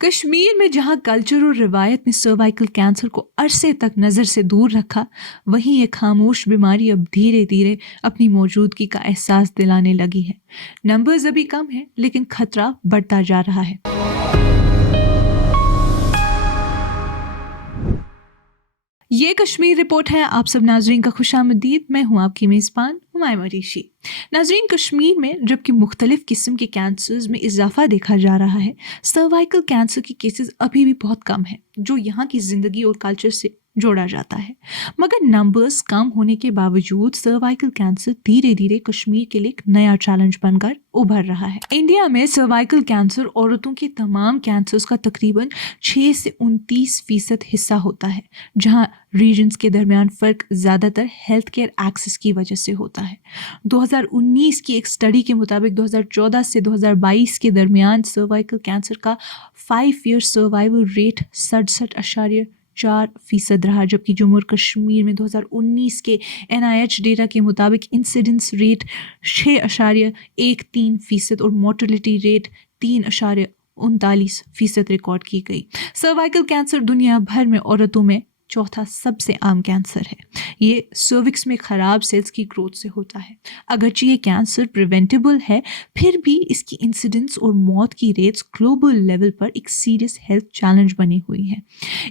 कश्मीर में जहां कल्चर और रिवायत ने सर्वाइकल कैंसर को अरसे तक नज़र से दूर रखा, वहीं ये खामोश बीमारी अब धीरे धीरे अपनी मौजूदगी का एहसास दिलाने लगी है। नंबर्स अभी कम है, लेकिन खतरा बढ़ता जा रहा है। ये कश्मीर रिपोर्ट है। आप सब नाजरीन का खुशामदीद। मैं हूं आपकी मेज़बान हुमायूं मरीशी। नाजरीन, कश्मीर में जबकि मुख्तलिफ किस्म के कैंसर्स में इजाफा देखा जा रहा है, सर्वाइकल कैंसर के केसेस अभी भी बहुत कम है जो यहाँ की ज़िंदगी और कल्चर से जोड़ा जाता है। मगर नंबर्स कम होने के बावजूद सर्वाइकल कैंसर धीरे धीरे कश्मीर के लिए एक नया चैलेंज बनकर उभर रहा है। इंडिया में सर्वाइकल कैंसर औरतों के तमाम कैंसर्स का तकरीबन 6 से 29% हिस्सा होता है, जहां रीजन्स के दरमियान फ़र्क ज़्यादातर हेल्थ केयर एक्सेस की वजह से होता है। 2019 की एक स्टडी के मुताबिक 2014 से 2022 के दरमियान सर्वाइकल कैंसर का 5 ईयर सर्वाइवल रेट 67.4% रहा, जबकि जम्मू और कश्मीर में 2019 के NIH डेटा के मुताबिक इंसिडेंस रेट 6.13% और मोर्टेलिटी रेट 3.39% रिकॉर्ड की गई। सर्वाइकल कैंसर दुनिया भर में औरतों में चौथा सबसे आम कैंसर है। ये सर्विक्स में ख़राब सेल्स की ग्रोथ से होता है। अगरचे ये कैंसर प्रिवेंटेबल है, फिर भी इसकी इंसिडेंस और मौत की रेट्स ग्लोबल लेवल पर एक सीरियस हेल्थ चैलेंज बनी हुई है।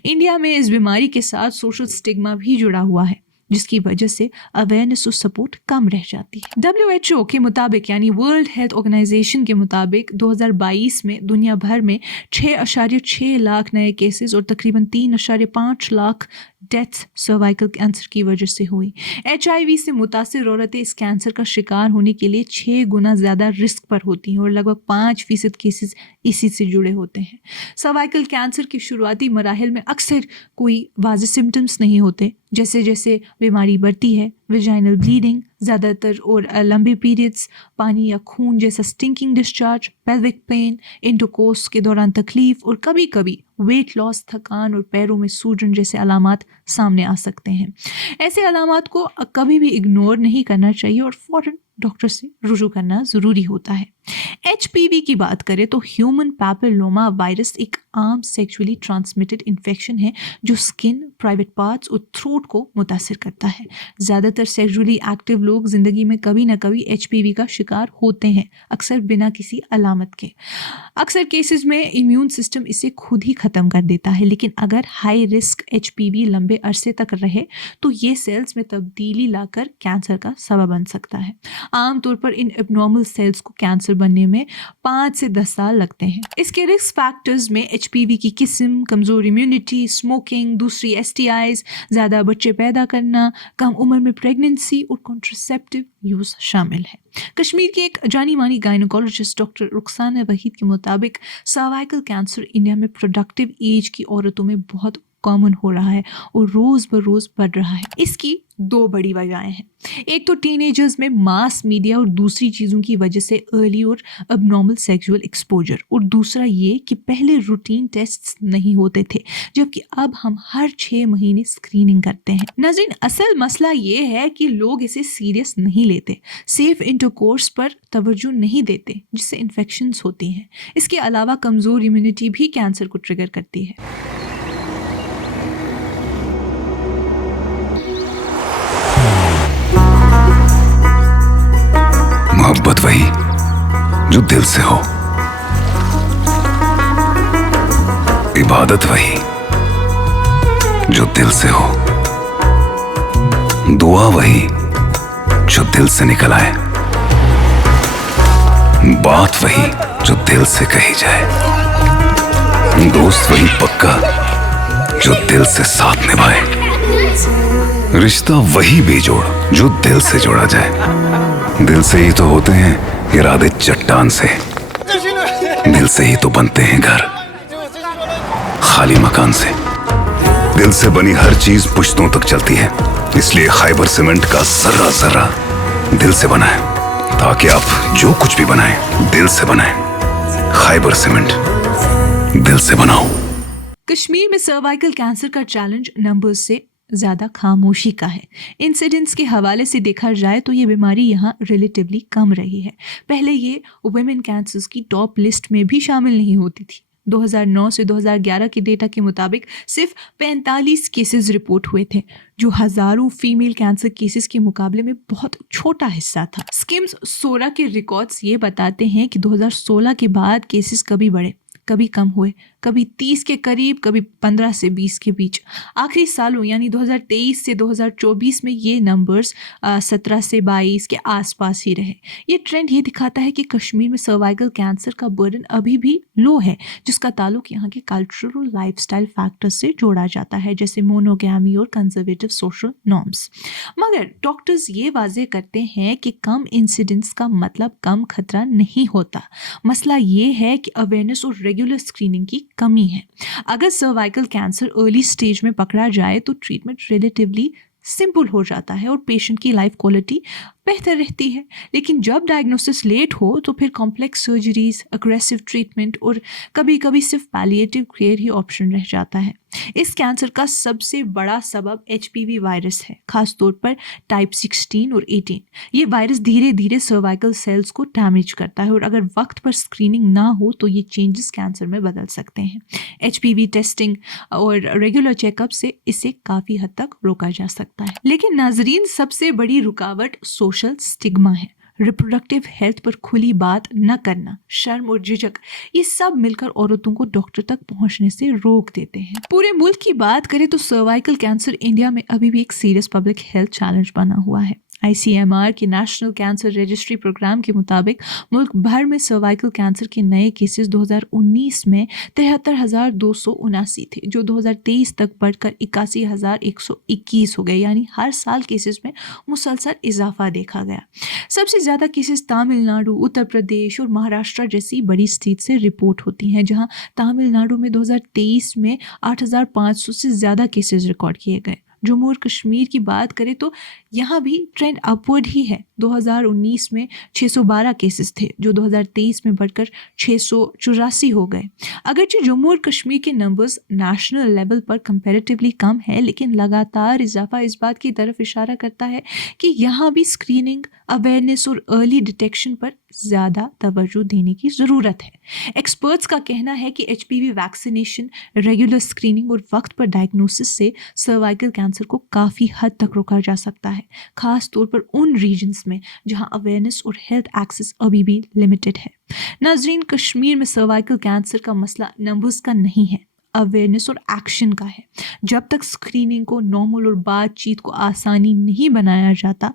इंडिया में इस बीमारी के साथ सोशल स्टिग्मा भी जुड़ा हुआ है, जिसकी वजह से अवेयरनेस और सपोर्ट कम रह जाती है। WHO के मुताबिक, यानी वर्ल्ड हेल्थ ऑर्गेनाइजेशन के मुताबिक 2022 में दुनिया भर में 6.6 लाख नए केसेस और तकरीबन 3.5 लाख डेथ्स सर्वाइकल कैंसर की वजह से हुई। HIV से मुतासिर औरतें इस कैंसर का शिकार होने के लिए 6 गुना ज़्यादा रिस्क पर होती हैं और लगभग 5% केसेस इसी से जुड़े होते हैं। सर्वाइकल कैंसर की शुरुआती मराहिल में अक्सर कोई वाज़ेह सिम्टम्स नहीं होते। जैसे जैसे बीमारी बढ़ती है, वेजाइनल ब्लीडिंग ज़्यादातर और लंबे पीरियड्स, पानी या खून जैसा stinking discharge, pelvic pain, intercourse के दौरान तकलीफ और कभी कभी वेट लॉस, थकान और पैरों में सूजन जैसे अलामात सामने आ सकते हैं। ऐसे अलामात को कभी भी इग्नोर नहीं करना चाहिए और फ़ौरन डॉक्टर से रुजू करना ज़रूरी होता है। HPV की बात करें तो ह्यूमन पैपिलोमा वायरस एक आम सेक्सुअली ट्रांसमिटेड इन्फेक्शन है जो स्किन, प्राइवेट पार्ट्स और थ्रोट को मुतासिर करता है। ज़्यादातर सेक्सुअली एक्टिव लोग ज़िंदगी में कभी ना कभी HPV का शिकार होते हैं, अक्सर बिना किसी अलामत के। अक्सर केसेस में इम्यून सिस्टम इसे खुद ही ख़त्म कर देता है, लेकिन अगर हाई रिस्क HPV लंबे अरसे तक रहे तो ये सेल्स में तब्दीली लाकर कैंसर का सबब बन सकता है। आमतौर पर इन एबनॉर्मल सेल्स को कैंसर बनने में 5 से 10 साल लगते हैं। इसके रिस्क फैक्टर्स में HPV की किस्म, कमज़ोर इम्यूनिटी, स्मोकिंग, दूसरी STIs, ज़्यादा बच्चे पैदा करना, कम उम्र में प्रेगनेंसी और कॉन्ट्रासेप्टिव यूज़ शामिल है। कश्मीर की एक जानी मानी गायनोकोलॉजिस्ट डॉक्टर रुखसाना वहीद के मुताबिक सर्वाइकल कैंसर इंडिया में प्रोडक्टिव एज की औरतों में बहुत कॉमन हो रहा है और रोज़ ब रोज़ बढ़ रहा है। इसकी 2 बड़ी वजहें हैं। एक तो टीनेजर्स में मास मीडिया और दूसरी चीज़ों की वजह से अर्ली और अबनॉर्मल सेक्सुअल एक्सपोजर, और दूसरा ये कि पहले रूटीन टेस्ट्स नहीं होते थे, जबकि अब हम हर 6 महीने स्क्रीनिंग करते हैं। नाज़रीन, असल मसला ये है कि लोग इसे सीरियस नहीं लेते, सेफ इंटरकोर्स पर तवज्जो नहीं देते, जिससे इन्फेक्शंस होती हैं। इसके अलावा कमज़ोर इम्यूनिटी भी कैंसर को ट्रिगर करती है। मोहब्बत वही जो दिल से हो, इबादत वही जो दिल से हो, दुआ वही जो दिल से निकल आए, बात वही जो दिल से कही जाए, दोस्त वही पक्का जो दिल से साथ निभाए, रिश्ता वही बेजोड़ जो दिल से जोड़ा जाए। दिल से ही तो होते हैं इरादे चट्टान से, दिल से ही तो बनते हैं घर खाली मकान से। दिल से बनी हर चीज पुश्तों तक चलती है, इसलिए खैबर सीमेंट का जर्रा जर्रा दिल से बना है, ताकि आप जो कुछ भी बनाएं दिल से बनाएं। खैबर सीमेंट, दिल से बनाओ। कश्मीर में सर्वाइकल कैंसर का चैलेंज नंबर्स से ज़्यादा खामोशी का है। इंसिडेंट्स के हवाले से देखा जाए तो ये बीमारी यहाँ रिलेटिवली कम रही है। पहले ये वुमेन कैंसर्स की टॉप लिस्ट में भी शामिल नहीं होती थी, 2009 से 2011 के डेटा के मुताबिक सिर्फ 45 केसेस रिपोर्ट हुए थे, जो हजारों फीमेल कैंसर केसेस के मुकाबले में बहुत छोटा हिस्सा था। स्किम्स 16 के रिकॉर्ड्स ये बताते हैं कि 2016 के बाद केसेस कभी बढ़े, कभी कम हुए, कभी 30 के करीब, कभी 15 से 20 के बीच। आखिरी सालों यानी 2023 से 2024 में ये नंबर्स 17 से 22 के आसपास ही रहे। ये ट्रेंड ये दिखाता है कि कश्मीर में सर्वाइकल कैंसर का बर्डन अभी भी लो है, जिसका ताल्लुक यहाँ के कल्चरल और लाइफस्टाइल फैक्टर्स से जोड़ा जाता है, जैसे मोनोगैमी और कंजर्वेटिव सोशल नॉर्म्स। मगर डॉक्टर्स ये वाजे करते हैं कि कम इंसिडेंस का मतलब कम खतरा नहीं होता। मसला ये है कि अवेयरनेस और रेगुलर स्क्रीनिंग की कमी है। अगर सर्वाइकल कैंसर अर्ली स्टेज में पकड़ा जाए तो ट्रीटमेंट रिलेटिवली सिंपल हो जाता है और पेशेंट की लाइफ क्वालिटी बेहतर रहती है। लेकिन जब डायग्नोसिस लेट हो तो फिर कॉम्प्लेक्स सर्जरीज, अग्रेसिव ट्रीटमेंट और कभी कभी सिर्फ पैलिएटिव केयर ही ऑप्शन रह जाता है। इस कैंसर का सबसे बड़ा सबब HPV वायरस है, खासतौर पर टाइप 16 और 18। ये वायरस धीरे धीरे सर्वाइकल सेल्स को डैमेज करता है और अगर वक्त पर स्क्रीनिंग ना हो तो ये चेंजेस कैंसर में बदल सकते हैं। HPV टेस्टिंग और रेगुलर चेकअप से इसे काफ़ी हद तक रोका जा सकता है। लेकिन नाजरीन, सबसे बड़ी रुकावट सोशल स्टिग्मा है। रिप्रोडक्टिव हेल्थ पर खुली बात न करना, शर्म और झिझक, ये सब मिलकर औरतों को डॉक्टर तक पहुंचने से रोक देते हैं। पूरे मुल्क की बात करें तो सर्वाइकल कैंसर इंडिया में अभी भी एक सीरियस पब्लिक हेल्थ चैलेंज बना हुआ है। ICMR के नेशनल कैंसर रजिस्ट्री प्रोग्राम के मुताबिक मुल्क भर में सर्वाइकल कैंसर के नए केसेस 2019 में 73,279 थे, जो 2023 तक बढ़कर 81,121 हो गए, यानी हर साल केसेस में मुसलसल इजाफा देखा गया। सबसे ज़्यादा केसेस तमिलनाडु, उत्तर प्रदेश और महाराष्ट्र जैसी बड़ी स्टेट से रिपोर्ट होती हैं, जहां तमिलनाडु में 2023 में 8,500 से ज़्यादा केसेस रिकॉर्ड किए गए। जम्मू और कश्मीर की बात करें तो यहाँ भी ट्रेंड अपवर्ड ही है। 2019 में 612 केसेस थे, जो 2023 में बढ़कर 684 हो गए। अगरचे जम्मू और कश्मीर के नंबर्स नेशनल लेवल पर कंपैरेटिवली कम है, लेकिन लगातार इजाफा इस बात की तरफ इशारा करता है कि यहाँ भी स्क्रीनिंग, अवेयरनेस और अर्ली डिटेक्शन पर ज़्यादा तवज्जो देने की ज़रूरत है। एक्सपर्ट्स का कहना है कि HPV वैक्सीनेशन, रेगुलर स्क्रीनिंग और वक्त पर डायग्नोसिस से सर्वाइकल कैंसर को काफ़ी हद तक रोका जा सकता है, खास तौर पर उन रीजन्स में जहां अवेयरनेस और हेल्थ एक्सेस अभी भी लिमिटेड है। नाजरीन, कश्मीर में सर्वाइकल कैंसर का मसला नंबर्स का नहीं है, अवेयरनेस और एक्शन का है। जब तक स्क्रीनिंग को नॉर्मल और बातचीत को आसानी नहीं बनाया जाता,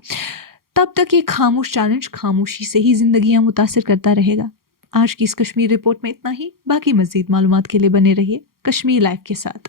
तब तक ये खामोश चैलेंज खामोशी से ही जिंदगियां मुतासिर करता रहेगा। आज की इस कश्मीर रिपोर्ट में इतना ही। बाकी मज़ीद मालूमात के लिए बने रहिए कश्मीर लाइव के साथ।